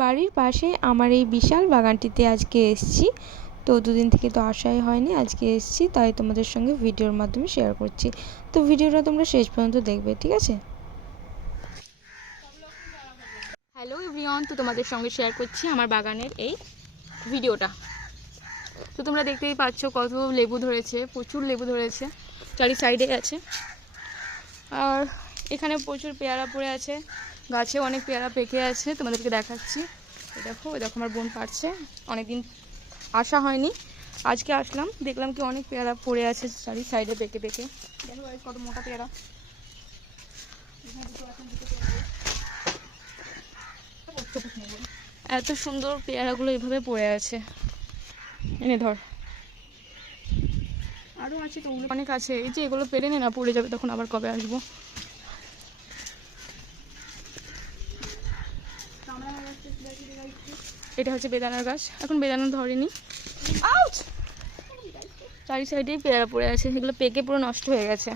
বাড়ির পাশে আমার এই বিশাল বাগানটিতে আজকে এসেছি। তো দুদিন থেকে তো আসাই হয়নি, আজকে এসেছি, তাই তোমাদের সঙ্গে ভিডিওর মাধ্যমে শেয়ার করছি। তো ভিডিওটা তোমরা শেষ পর্যন্ত দেখবে, ঠিক আছে? হ্যালো এভরিওয়ান, তো তোমাদের সঙ্গে শেয়ার করছি আমার বাগানের এই ভিডিওটা। তো তোমরা দেখতেই পাচ্ছ কত লেবু ধরেছে, প্রচুর লেবু ধরেছে, চারি সাইডে আছে। আর এখানে প্রচুর পেয়ারা পড়ে আছে, গাছে অনেক পেয়ারা পেকে আছে, তোমাদেরকে দেখাচ্ছি। দেখো আমার বোন পারছে, অনেকদিন আসা হয়নি, আজকে আসলাম, দেখলাম কি অনেক পেয়ারা পড়ে আছে চারি সাইডে পেকে পেকে। দেখো কত মোটা পেয়ারা, এত সুন্দর পেয়ারাগুলো এভাবে পড়ে আছে। এনে ধর, আরও আছে তো অনেক আছে। এই যে এগুলো পেরে নে না, পড়ে যাবে তখন, আবার কবে আসবো। এটা হচ্ছে বেদানার গাছ, এখন বেদানা ধরেনি। চারি সাইডেই পেয়ারা পড়ে আছে, এগুলো পেকে পুরো নষ্ট হয়ে গেছে।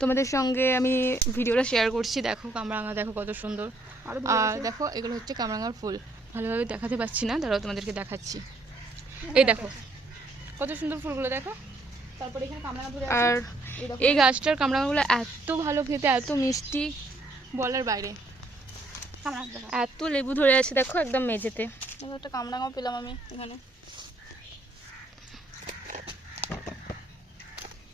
তোমাদের সঙ্গে আমি ভিডিওটা শেয়ার করছি। দেখো কামরাঙা, দেখো কত সুন্দর। আর দেখো এগুলো হচ্ছে কামরাঙার ফুল, ভালোভাবে দেখাতে পাচ্ছি না, দাঁড়াও তোমাদেরকে দেখাচ্ছি। এই দেখো কত সুন্দর ফুলগুলো, দেখো। তারপরে এখানে কামরাঙা ধরে আছে। আর এই গাছটার কামরাঙাগুলো এত ভালো খেতে, এত মিষ্টি, বলার বাইরে। এত লেবু ধরে আছে দেখো, একদম মেঝেতে। একটা কামরাঙাও পেলাম আমি এখানে।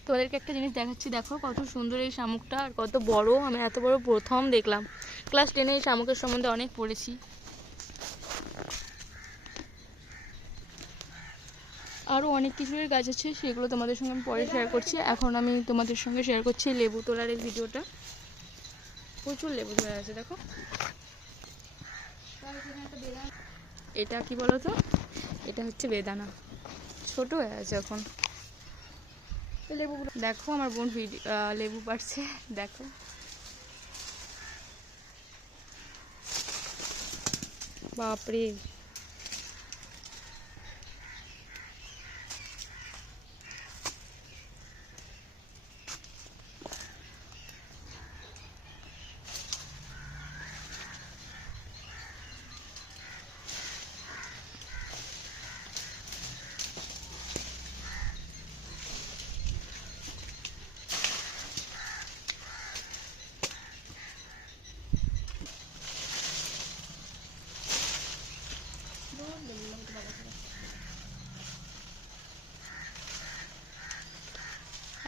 তোমাদেরকে একটা জিনিস দেখাচ্ছি, দেখো কত সুন্দর এই শামুকটা, আর কত বড়। আমি এত বড় প্রথম দেখলাম। ক্লাস 10-এ এই শামুকের সম্বন্ধে অনেক পড়েছি। আরও অনেক কিছুর গাছ আছে, সেগুলো তোমাদের সঙ্গে আমি পরে শেয়ার করছি। এখন আমি তোমাদের সঙ্গে শেয়ার করছি লেবু তোলার এই ভিডিওটা। প্রচুর লেবু ধরে আছে দেখো। এটা কি বলো তো, এটা হচ্ছে বেদানা, ছোট হয়ে আছে এখন। লেবুগুলো দেখো, আমার বোন লেবু পাড়ছে, দেখো। বাপরে,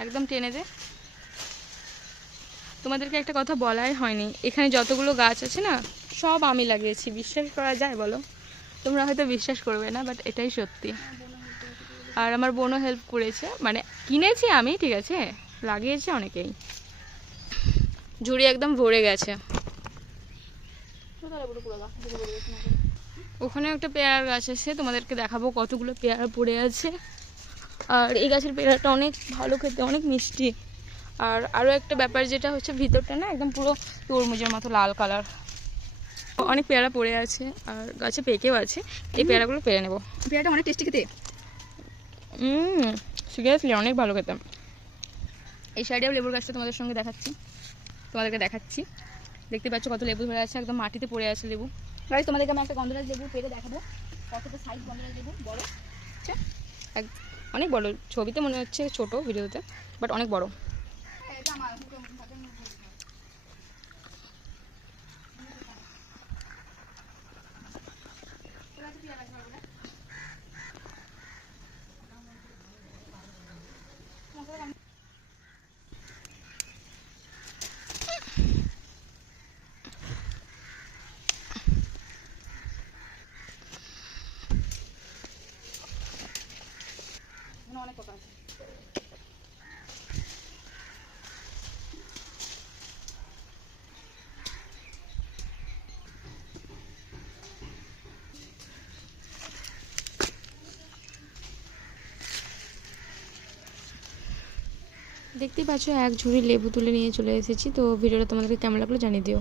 একদম টেনে দে। তোমাদেরকে একটা কথা বলাই হয়নি, এখানে যতগুলো গাছ আছে না, সব আমি লাগিয়েছি। বিশ্বাস করা যায় বলো? তোমরা হয়তো বিশ্বাস করবে না, বাট এটাই সত্যি। আর আমার বোনও হেল্প করেছে, মানে কিনেছি আমি, ঠিক আছে, লাগিয়েছে অনেকেই। ঝুড়ি একদম ভরে গেছে। ওখানে একটা পেয়ারার গাছ আছে, তোমাদেরকে দেখাবো কতগুলো পেয়ারা পড়ে আছে। আর এই গাছের পেয়ারাটা অনেক ভালো খেতে, অনেক মিষ্টি। আর আরও একটা ব্যাপার যেটা হচ্ছে, ভিতরটা না একদম পুরো তরমুজের মতো লাল কালার। অনেক পেয়ারা পড়ে আছে, আর গাছে পেকেও আছে। এই পেয়ারাগুলো পেরে নেবো। পেয়ারাটা অনেক টেস্টি খেতে। সিরিয়াসলি অনেক ভালো খেতাম। এই সাইডেও লেবুর গাছটা তোমাদেরকে দেখাচ্ছি। দেখতে পাচ্ছ কত লেবু ধরে আছে, একদম মাটিতে পড়ে আছে লেবু। গাইস, তোমাদেরকে আমি একটা গন্ধরাজ লেবু পেরে দেখাবো, কতটা সাইজ গন্ধরাজ লেবু, বড়। আচ্ছা, অনেক বড়, ছবিতে মনে হচ্ছে ছোট, ভিডিওতে বাট অনেক বড়। অনেক কথা আছে। দেখতেই পাচ্ছ এক ঝুড়ি লেবু তুলে নিয়ে চলে এসেছি। তো ভিডিওটা তোমাদেরকে কেমন লাগলো জানিয়ে দিও।